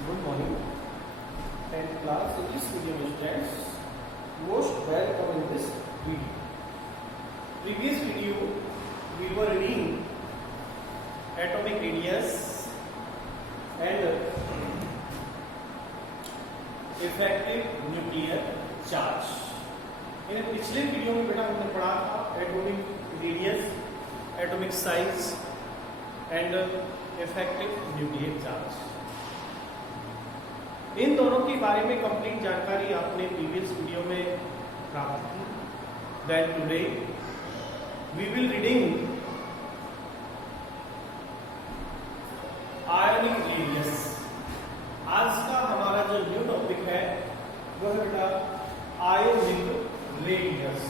Good morning, 10th class. In this video, students, most welcome in this video. Previous video, we were reading atomic radius and effective nuclear charge. इन पिछले video में बेटा हमने पढ़ा था atomic radius, atomic size and effective nuclear charge. इन दोनों के बारे में कंप्लीट जानकारी आपने प्रीवियस वीडियो में प्राप्त की। Then today we will reading ionic radius. आज का हमारा जो न्यू टॉपिक है वह बेटा ionic radius.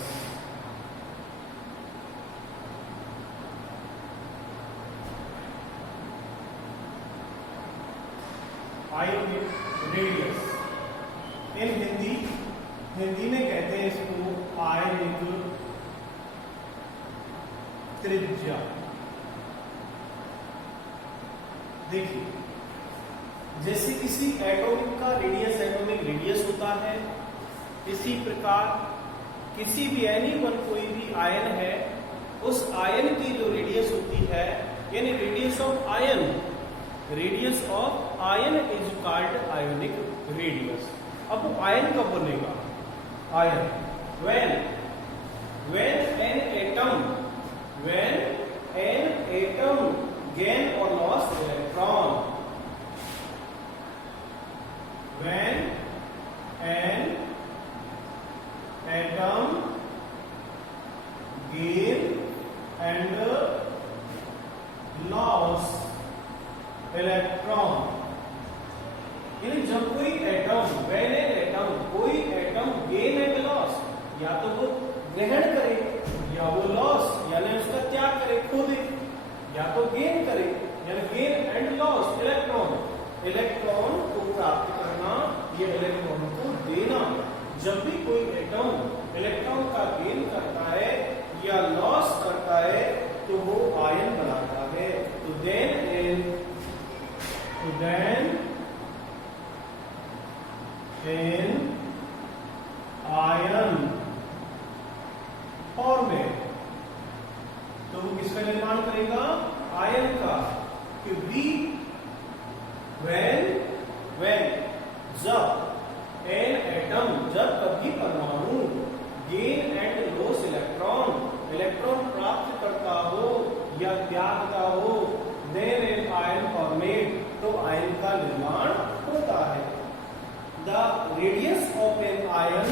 Ionic radius in Hindi में कहते हैं इसको आयोनिक त्रिज्या। देखिए, जैसे किसी एटॉमिक का रेडियस एटॉमिक रेडियस होता है, इसी प्रकार किसी भी एनी वन कोई भी आयन है, उस आयन की जो रेडियस होती है यानी radius of ion is called ionic radius. अब वो आयन कब बनेगा? Ion when an atom gain or loss electron, when an atom gain and loss electron, यानी जब कोई एटम कोई एटम गेन एंड लॉस, या तो वो ग्रहण करे या वो लॉस यानी उसका त्याग करे, खो दे, या तो गेन करे यानी गेन एंड लॉस इलेक्ट्रॉन को प्राप्त करना, ये इलेक्ट्रॉन को देना। जब भी कोई एटम इलेक्ट्रॉन का गेन करता है या लॉस करता है तो वो आयन बनाता है। तो देन in आयन फॉर्मेट, तो वो किसका निर्माण करेगा? आयन का। कि जब कभी परमाणु गेन एंड लॉस इलेक्ट्रॉन प्राप्त करता हो या त्यागता हो, देन इन आयन फॉर्मेट, तो आयन का निर्माण होता है। The radius of an ion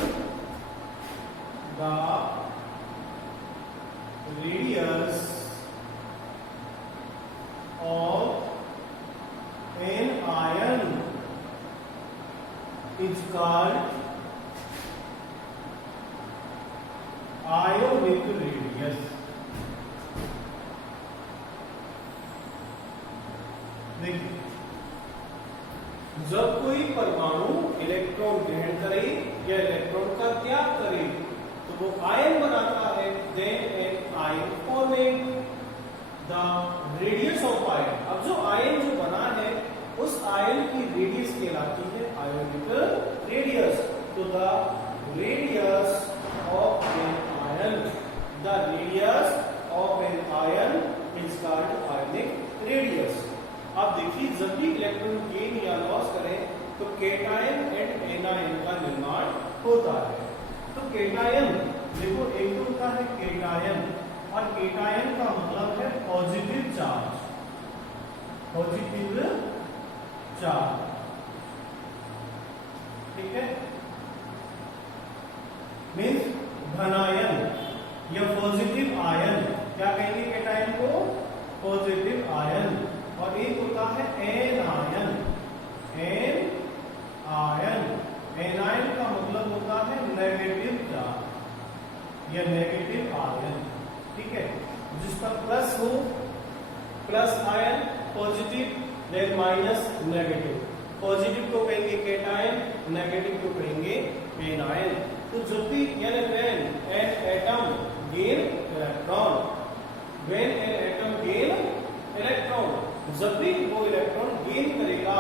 is called ionic radius। देखिए, जब कोई परमाणु इलेक्ट्रॉन ग्रहण करे या इलेक्ट्रॉन का त्याग करे तो वो आयन बनाता है। Then an ion formed, the radius of ion. अब जो आयन जो बना है उस आयन की रेडियस कहलाती है आयोनिक रेडियस। तो the radius of an ion is called ionic radius. आप देखिए, जब भी इलेक्ट्रॉन गेन या लॉस करें तो केटायन एंड एनायन का निर्माण होता है। तो केटायन देखो, एक होता है केटायन, और केटायन का मतलब है पॉजिटिव चार्ज, ठीक है। मीन्स धनायन या पॉजिटिव आयन, क्या कहेंगे केटायन को? Positive ion. और एक होता है एनायन एनायन का मतलब होता है नेगेटिव चार्ज या नेगेटिव आयन, ठीक है। जिस पर प्लस हो, plus ion positive, then minus negative. Positive को कहेंगे केटायन, नेगेटिव को कहेंगे एनायन। तो जब भी यानी when an atom gain electron, when an atom gain electron, जब भी वो इलेक्ट्रॉन गेन करेगा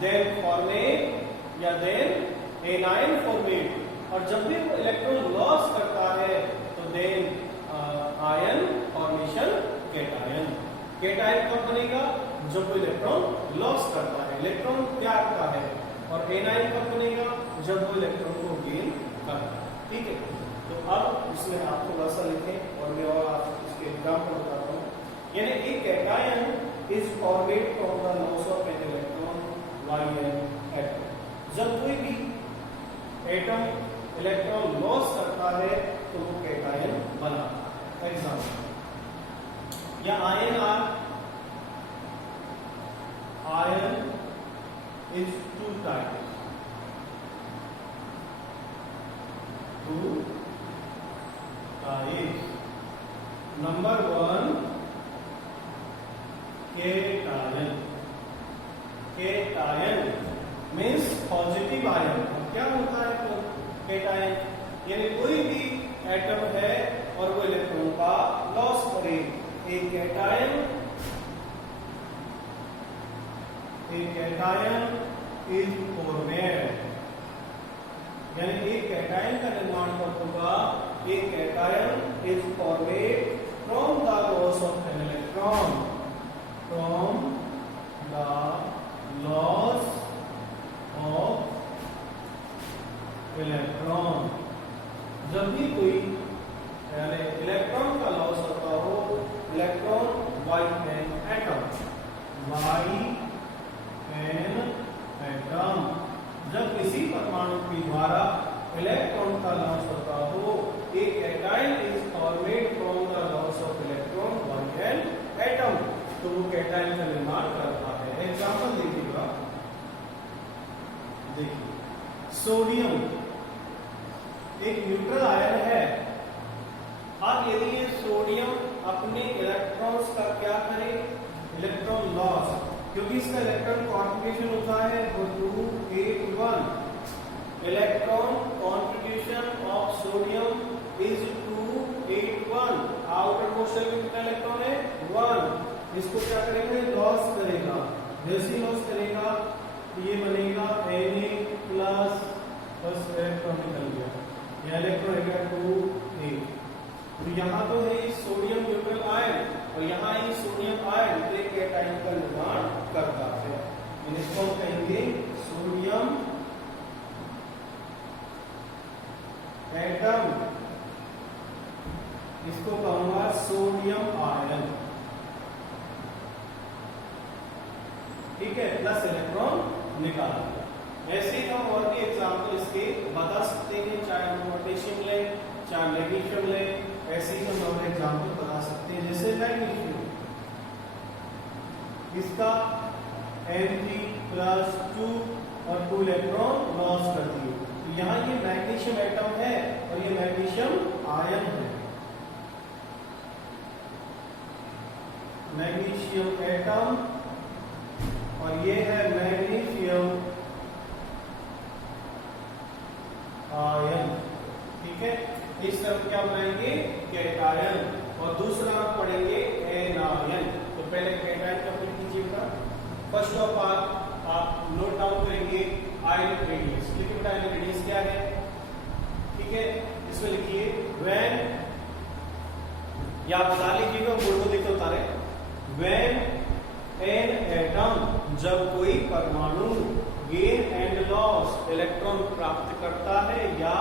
then formate या then anion formate। और जब भी वो इलेक्ट्रॉन लॉस करता है तो then ion formation cation. Cation कब बनेगा? जब वो इलेक्ट्रॉन लॉस करता है, इलेक्ट्रॉन त्यागता है। और एनायन कब बनेगा? जब वो इलेक्ट्रॉन को गेन करता है। ठीक है, तो अब इसमें आप थोड़ा सा लिखें और मैं और आप इसके एग्जाम्पल बताता हूँ। यानी एक cation is formed from the loss of an electron Yn atom. जब कोई भी एटम इलेक्ट्रॉन लॉस करता है तो वो कैटायन बनाता है। एग्जाम्पल या ion is two types. Number one, cation. Cation means positive ion। क्या होता है तो cation? यानी कोई भी एटम है और वो इलेक्ट्रॉन का लॉस करे। एक cation is formed। यानी एक कैटायन का निर्माण कब होगा? एक cation is formed from the loss of an electron. From the loss of electron. जब भी कोई यानी इलेक्ट्रॉन का लॉस होता हो, electron by an atom, by an atom. जब किसी परमाणु के द्वारा इलेक्ट्रॉन का लॉस होता हो, एक cation is formed from the loss of electron by an atom, तो वो कैटायन का निर्माण करता है। एग्जांपल देखिएगा, देखिए सोडियम एक न्यूट्रल आयन है। अब यदि ये सोडियम अपने इलेक्ट्रॉन्स का क्या करे? इलेक्ट्रॉन लॉस, क्योंकि इसका इलेक्ट्रॉन कॉन्ट्रीब्यूशन होता है 281। Electron contribution of sodium is 281। Outer motion में कितना इलेक्ट्रॉन है? 1। इसको क्या करेगा? लॉस करेगा। जैसे लॉस करेगा ये बनेगा Na+, बस इलेक्ट्रॉन निकल गया, यह इलेक्ट्रॉन है 2 तो यहाँ तो है सोडियम न्यूट्रल आयन और यहाँ ही सोडियम आयन एक कैटायन का निर्माण करता है। इसको कहेंगे सोडियम एटम, इसको कहूंगा सोडियम आयन। ठीक है, प्लस इलेक्ट्रॉन निकाल दिया। ऐसे हम और भी एग्जाम्पल इसके बता सकते हैं, चाहे हम पोटेशियम लें चाहे मैग्नीशियम लें, ऐसे ही हम और एग्जाम्पल बता सकते हैं। जैसे मैग्नीशियम, इसका Na+2 और 2 इलेक्ट्रॉन लॉस करती है, तो यहाँ ये मैग्नीशियम एटम है और ये मैग्नीशियम आयन है। मैग्नीशियम एटम और ये है मैग्नीशियम आयन। ठीक है, इस तरफ क्या बनाएंगे? कैटायन। और दूसरा आप पढ़ेंगे एनायन। तो पहले कैटायन कंप्लीट कीजिएगा। फर्स्ट ऑफ ऑल आप नोट डाउन करेंगे आयनिक रेडियस। लिखिए बेटा आयनिक रेडियस क्या है? ठीक है, इसमें लिखिए व्हेन, या आप बता लीजिएगा, बोर्ड को देखकर उतारे। व्हेन एन एटम, जब कोई परमाणु गेन एंड लॉस इलेक्ट्रॉन प्राप्त करता है या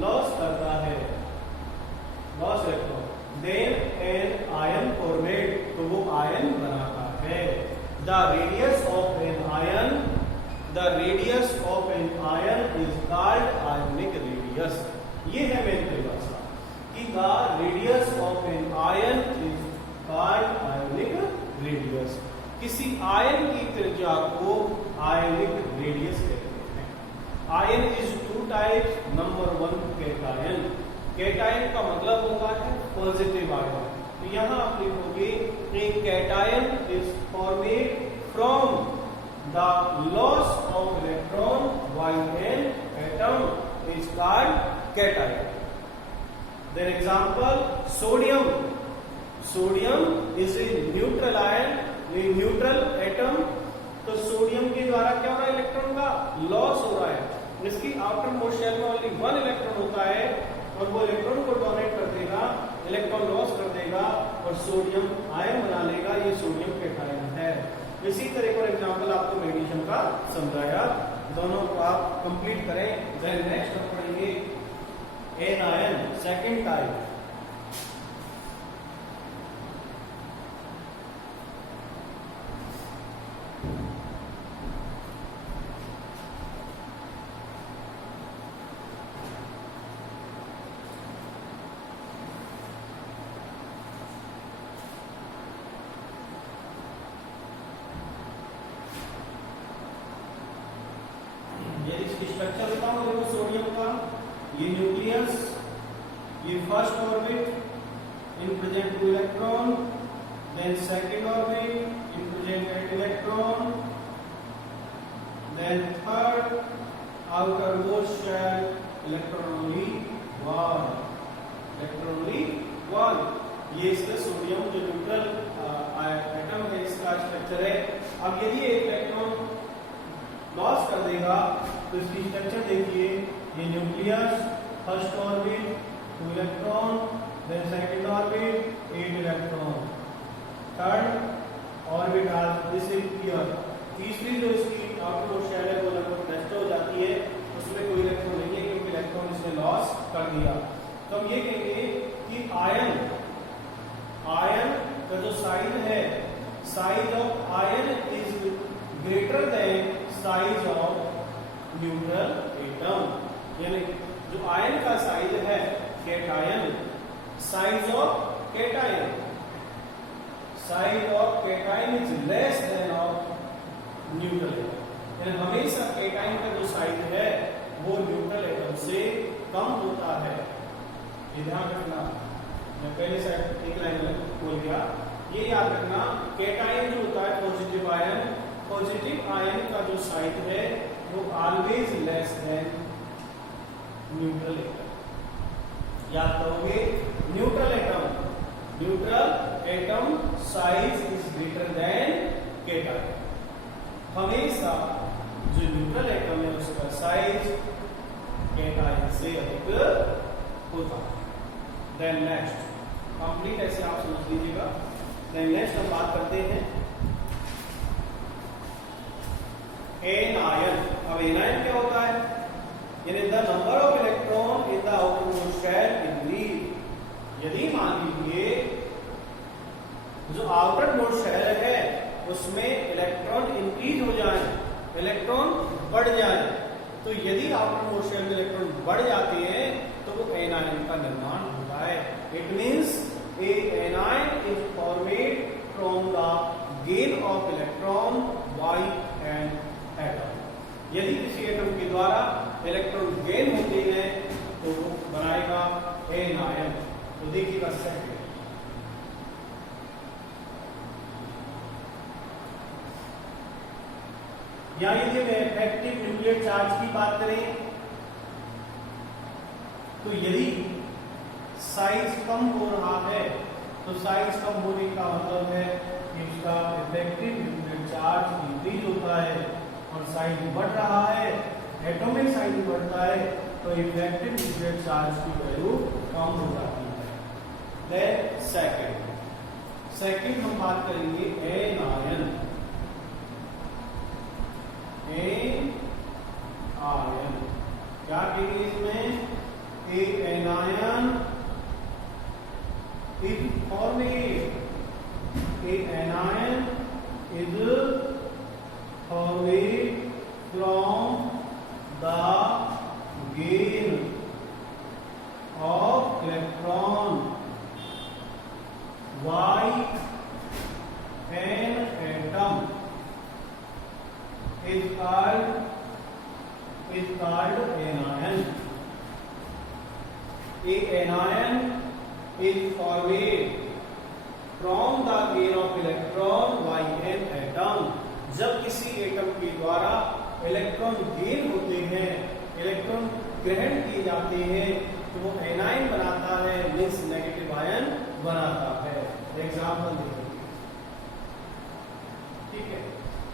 लॉस करता है, loss electron, then an ion formed, तो वो आयन बनाता है। The radius of an ion, the radius of an ion is called ionic radius. ये है मेन परिभाषा कि the radius of an ion is called ionic radius. किसी ion की त्रिज्या को आयनिक रेडियस कहते हैं। Ion is 2 types. Number 1 cation. Cation का मतलब होता है पॉजिटिव आयन। तो यहाँ आप लिखोगे एक cation is formed from the loss of electron by an atom is called cation. Then example sodium. Sodium is a neutral ion, neutral atom तो सोडियम के द्वारा क्या हो रहा है, इलेक्ट्रॉन का लॉस हो रहा है। इसकी आउटर मोस्ट शेल में ओनली 1 इलेक्ट्रॉन होता है और वो इलेक्ट्रॉन को डोनेट कर देगा, इलेक्ट्रॉन लॉस कर देगा और सोडियम आयन बना लेगा। ये सोडियम कैटायन है। इसी तरह फॉर एग्जांपल आपको मैग्नीशियम का समझाया, दोनों को आप कंप्लीट करें। देन नेक्स्ट हम पढ़ेंगे एनायन, सेकंड टाइप। स्ट्रक्चर बताओ देखो सोडियम का, ये न्यूक्लियस, ये first orbit, in present 2 electron, then second orbit, in present 8 electron, then third outer most shell, electron only 1। ये इसका सोडियम जो न्यूट्रल एटम है इसका स्ट्रक्चर है। अब यदि एक इलेक्ट्रॉन लॉस कर देगा तो इसकी स्ट्रक्चर देखिए, ये nucleus, first orbit 2 electron, then second orbit 8 electron, third orbit disappear, तीसरी जो इसकी आउटर मोस्ट शेल है वो लगभग नष्ट हो जाती है, उसमें कोई इलेक्ट्रॉन नहीं है क्योंकि इलेक्ट्रॉन इसने लॉस कर दिया। तो हम ये कहेंगे कि आयन का जो साइज है, size of ion is greater than size of neutral atom. यानी जो आयन का साइज है cation, size of cation is less than of neutral atom. यानी हमेशा कैटायन का जो साइज है वो न्यूट्रल एटम से कम होता है। ये ध्यान रखना, मैं पहले से एक लाइन में बोल गया, ये याद रखना। कैटायन जो होता है पॉजिटिव आयन का जो साइज है वो always less than neutral atom. याद करोगे, neutral atom size is greater then cation. हमेशा जो न्यूट्रल एटम है उसका साइज कैटायन से अधिक होता है। देन नेक्स्ट कंप्लीट ऐसे आप समझ लीजिएगा। देन नेक्स्ट हम बात करते हैं एनायन। अब एनायन क्या होता है, यानी the number of electron in the outer most shell increase. यदि मान लीजिए जो आउटर मोस्ट शेल है उसमें इलेक्ट्रॉन इंक्रीज हो जाए, इलेक्ट्रॉन बढ़ जाए, तो यदि आउटर मोस्ट शेल में इलेक्ट्रॉन बढ़ जाते हैं तो वो एनायन का निर्माण होता है। It means A anion is formed from the gain of electron by an atom. यदि किसी एटम के द्वारा इलेक्ट्रॉन गेन होते हैं तो वो बनाएगा एनायन। तो देखिएगा सेकंड, या यदि मैं इफेक्टिव न्यूक्लियर चार्ज की बात करें तो यदि साइज कम हो रहा है तो साइज कम होने का मतलब है कि उसका इफेक्टिव न्यूक्लियर चार्ज इंक्रीज होता है, और साइज बढ़ रहा है, एटॉमिक साइज बढ़ता है तो इफेक्टिव न्यूक्लियर चार्ज की वैल्यू कम हो जाती है। देन सेकंड हम बात करेंगे एनायन। क्या कहेंगे इसमें, a anion is formed, a anion is formed from the gain of electron by an atom is called anion. A anion is formed from the gain of electron by an atom. जब किसी atom के द्वारा electron gain होते हैं, electron ग्रहण किए जाते हैं तो वो एनायन बनाता है, मींस नेगेटिव आयन बनाता है। एग्जाम्पल देखिए, ठीक है।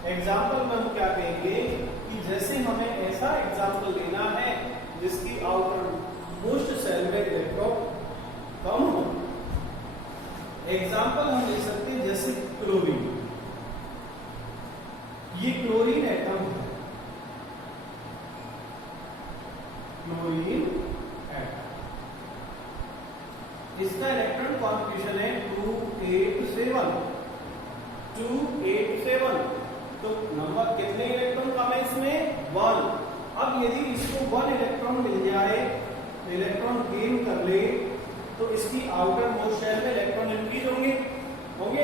एग्जाम्पल में हम क्या कहेंगे कि जैसे हमें ऐसा एग्जाम्पल लेना है जिसकी आउटर मोस्ट सेल में इलेक्ट्रॉन कम हो। एग्जाम्पल हम ले सकते हैं जैसे क्लोरीन। ये क्लोरीन एटम है, क्लोरीन एटम, इसका इलेक्ट्रॉन कॉन्फ़िगरेशन है 287। 287 तो नंबर कितने इलेक्ट्रॉन कम है इसमें? 1। अब यदि इसको 1 इलेक्ट्रॉन मिल जाए, इलेक्ट्रॉन गेन कर ले, तो इसकी आउटर मोस्ट शेल में इलेक्ट्रॉन इंक्रीज होंगे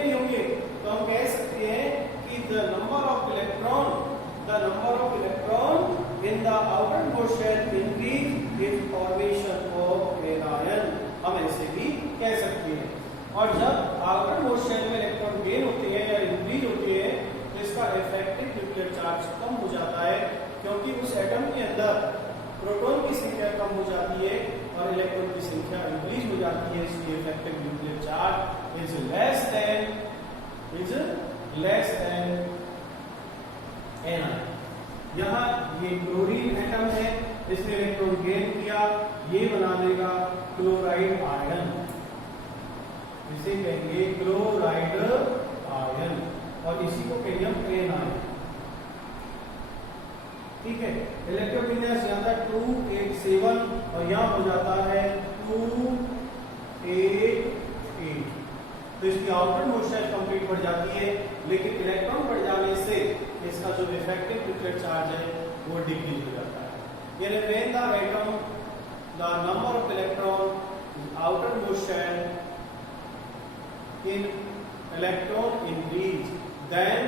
नहीं होंगे? तो हम कह सकते हैं कि the number of electron in the outer most shell increase with formation of anion, हम ऐसे भी कह सकते हैं। और जब आउटर मोस्ट शेल में इलेक्ट्रॉन गेन होते हैं या इंक्रीज होते हैं तो इसका इफेक्टिव न्यूक्लियर चार्ज कम हो जाता है, क्योंकि उस एटम के अंदर प्रोटॉन की संख्या कम हो जाती है और इलेक्ट्रॉन की संख्या इंक्रीज हो जाती है, इसलिए effective nuclear charge is less than anion. यहाँ ये क्लोरीन एटम है, इसने इलेक्ट्रॉन गेन किया, ये बना देगा क्लोराइड आयन, इसे कहेंगे क्लोराइड आयन, और इसी को कहेंगे हम एनायन। ठीक है, इलेक्ट्रोविन्यास यहाँ था 287 और यहाँ हो जाता है 288। तो इसकी आउटर मोस्ट शेल कंप्लीट बढ़ जाती है, लेकिन इलेक्ट्रॉन बढ़ जाने से इसका जो इफेक्टिव न्यूक्लियर चार्ज है वो डिक्रीज हो जाता है। यानी when the atom the number of electron outer most shell in electron increase then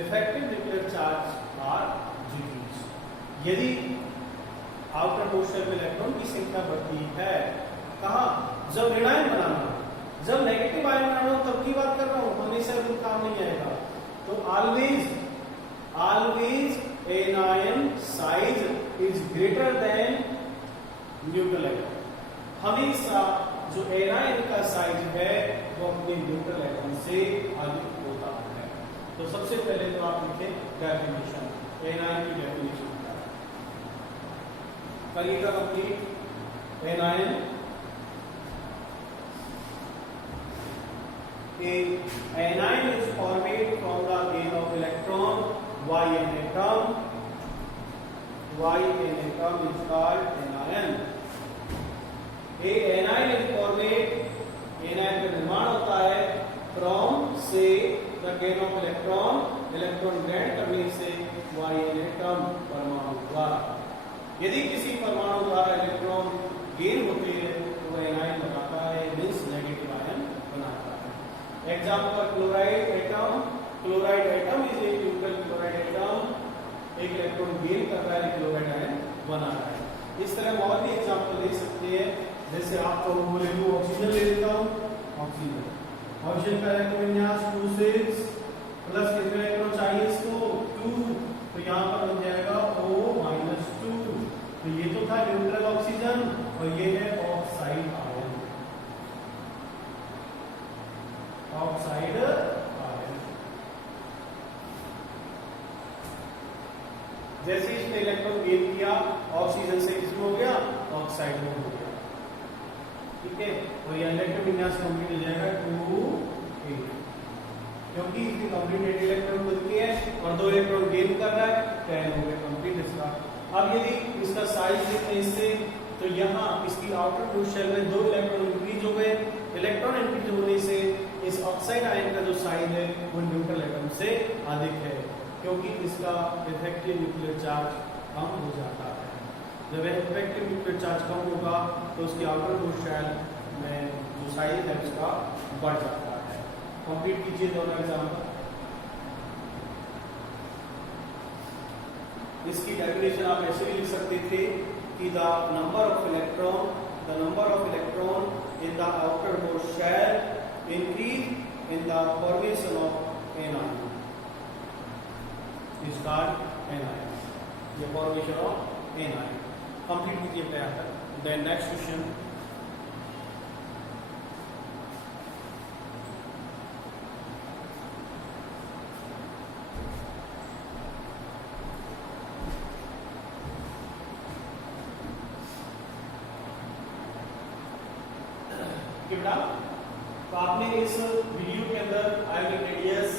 effective nuclear charge are decrease. यदि आउटर मोस्ट शेल में इलेक्ट्रॉन की संख्या बढ़ती है, कहाँ? जब ऋणायन बनाना, जब नेगेटिव आयन बनाना हो तब की बात कर रहा हूं, हमेशा भी काम नहीं आएगा। तो always anion size is greater then neutral atom. हमेशा जो एनायन का साइज है वो अपने न्यूट्रल एटम से अधिक होता है। तो सबसे पहले तो आप लिखें डेफिनेशन, एनायन की डेफिनेशन करिएगा complete. Anion anion is formed from the gain of electron y in atom is called anion। a anion is formed, anion का निर्माण होता है from से the gain of electron ग्रहण करने से y in atom परमाणु द्वारा। यदि किसी परमाणु द्वारा इलेक्ट्रॉन गेन होते हैं तो वह एनायन बनाता है, मींस नेगेटिव आयन बनाता है। Example chloride atom is a neutral chloride atom, एक इलेक्ट्रॉन गेन कर रहा है, क्लोराइड आयन बना रहा है। इस तरह और भी एग्जाम्पल ले सकते हैं, जैसे आपको बोले तो ऑक्सीजन ले लेता हूँ। ऑक्सीजन का इलेक्ट्रॉन विन्यास 2 प्लस कितने इलेक्ट्रॉन चाहिए इसको? 2, तो यहाँ पर बन जाएगा O-2। तो ये तो था न्यूट्रल ऑक्सीजन और ये है ऑक्साइड आयन, जैसे इसने इलेक्ट्रॉन गेन किया ऑक्सीजन से, किसमें हो गया? ऑक्साइड में हो गया। ठीक है, और ये इलेक्ट्रॉन विन्यास कंप्लीट हो जाएगा 2-8, क्योंकि इसकी कंप्लीट इलेक्ट्रॉन खुद की है और 2 इलेक्ट्रॉन गेन कर रहा है, 10 हो गया कंप्लीट इसका। अब यदि इसका साइज देखें इससे, तो यहाँ इसकी आउटर मोस्ट शेल में 2 इलेक्ट्रॉन इंक्रीज हो गए। इलेक्ट्रॉन इंक्रीज होने से इस ऑक्साइड आयन का जो साइज है वो न्यूट्रल एटम से अधिक है, क्योंकि इसका इफेक्टिव न्यूक्लियर चार्ज कम हो जाता है। जब इफेक्टिव न्यूक्लियर चार्ज कम होगा तो उसकी आउटर मोस्ट शेल में जो साइज है उसका बढ़ जाता है। कंप्लीट कीजिए दोनों एग्जाम्पल। इसकी डेफिनेशन आप ऐसे भी लिख सकते थे कि the number of electron in the outer most shell increase in the formation of anion is called anion, the formation of anion। Complete कीजिए प्रयास। देन नेक्स्ट क्वेश्चन, बेटा? तो आपने इस वीडियो के अंदर ionic radius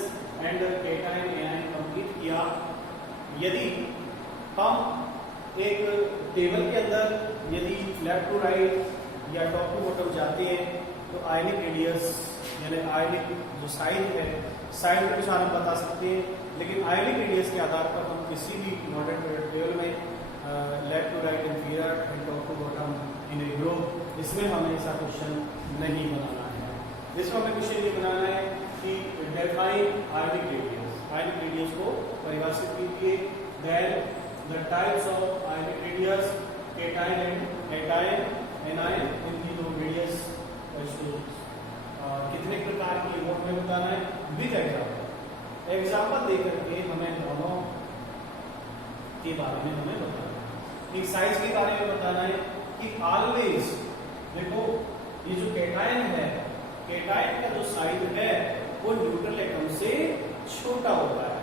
and cation anion complete किया। यदि हम एक टेबल के अंदर यदि लेफ्ट टू राइट या टॉप टू बॉटम जाते हैं तो आयनिक रेडियस यानी आयनिक जो साइज है, साइज के अनुसार हम बता सकते हैं, लेकिन आयनिक रेडियस के आधार पर हम किसी भी मॉडर्न पीरियड टेबल में left to right in period and top to bottom in a group, इसमें हमें ऐसा क्वेश्चन नहीं बनाना है। इसमें हमें क्वेश्चन ये बनाना है कि define ionic radius, ionic radius को परिभाषित कीजिए। Then the types of ionic radius, cation and anion, anion, उनकी दो रेडियस कितने प्रकार की वो हमें बताना है विद एग्जाम्पल। एग्जाम्पल देकर के हमें दोनों के बारे में हमें बताना है। एक साइज के बारे में बताना है कि ऑलवेज देखो ये जो केटायन है, केटायन का जो साइज है वो न्यूट्रल एटम से छोटा होता है,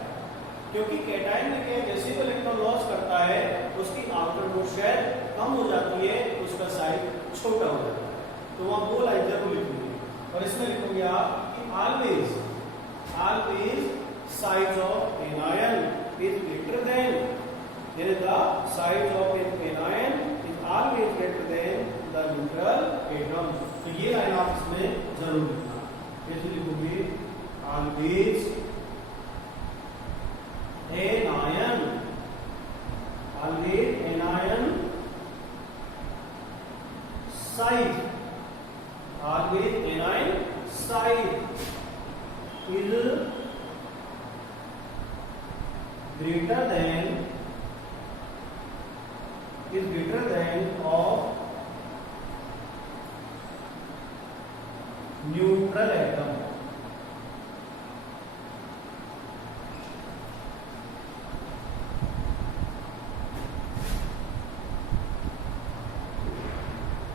क्योंकि केटायन में क्या जैसे ही इलेक्ट्रॉन लॉस करता है उसकी आउटर मोस्ट शेल कम हो जाती है, उसका साइज छोटा हो जाता है। तो वहां वो लाइन जरूर लिखोगे और इसमें लिखोगे आप कि always size of anion is greater than, यानी the size of an anion is always greater than the neutral atom. तो ये लाइन आप इसमें जरूर लिखना। इसमें लिखोगे always anion, always anion size, always anion size is greater than of neutral atom।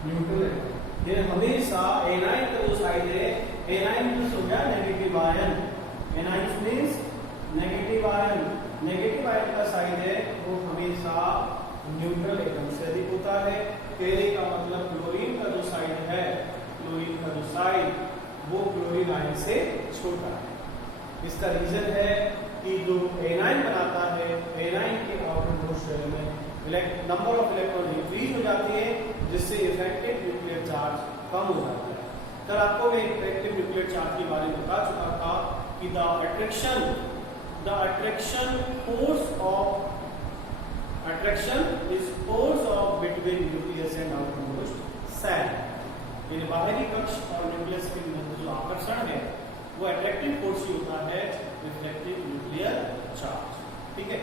Neutral atom ये हमेशा एनायन का जो साइड है, एनायन मींस हो गया negative ion, anion means negative ion, negative ion का साइड है वो हमेशा न्यूट्रल एटम से अधिक होता है। कहने का मतलब क्लोरीन का जो साइड है, क्लोरीन का जो साइड वो क्लोरीन आयन से छोटा है। इसका रीजन है कि जो एनायन बनाता है, एनायन के आउटर मोस्ट शेल में नंबर ऑफ इलेक्ट्रॉन इंक्रीज हो जाती है, जिससे इफेक्टिव न्यूक्लियर चार्ज कम हो जाता है। कल आपको मैं इफेक्टिव न्यूक्लियर चार्ज के बारे में बता चुका था कि the attraction is force of between nucleus and outer most shell. यानी बाहरी कक्ष और न्यूक्लियस के मध्य जो आकर्षण है वो अट्रैक्टिव फोर्स ही होता है रिफ्लेक्टिव न्यूक्लियर चार्ज। ठीक है,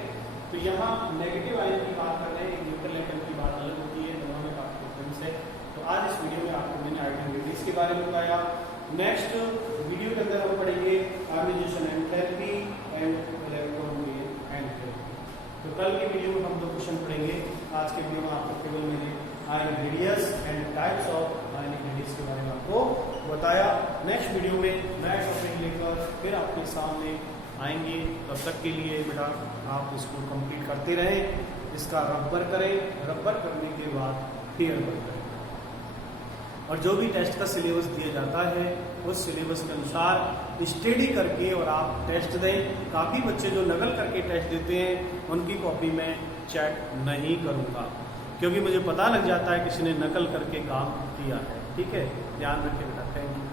तो यहाँ नेगेटिव आयन की बात कर रहे हैं, न्यूट्रल एटम की बात अलग होती है, दोनों में काफी डिफरेंस है। तो आज इस वीडियो में आपको मैंने आयोडीन रेडियस के बारे में बताया। नेक्स्ट वीडियो के अंदर हम पढ़ेंगे ionisation enthalpy and electron gain enthalpy. तो कल के वीडियो में हम दो क्वेश्चन पढ़ेंगे। आज के वीडियो में आपको केवल मैंने ionic radius and types of ionic radius के बारे में आपको बताया। नेक्स्ट वीडियो में नया टॉपिक लेकर फिर आपके सामने आएंगे। तब तक के लिए बेटा आप इसको कंप्लीट करते रहें, इसका रब्बर करें, रब्बर करने के बाद फिर रब्बर करें, और जो भी टेस्ट का सिलेबस दिया जाता है उस सिलेबस के अनुसार स्टडी करके और आप टेस्ट दें। काफ़ी बच्चे जो नकल करके टेस्ट देते हैं उनकी कॉपी में चेक नहीं करूँगा, क्योंकि मुझे पता लग जाता है किसी ने नकल करके काम किया है। ठीक है, ध्यान रखें बेटा। Thank you.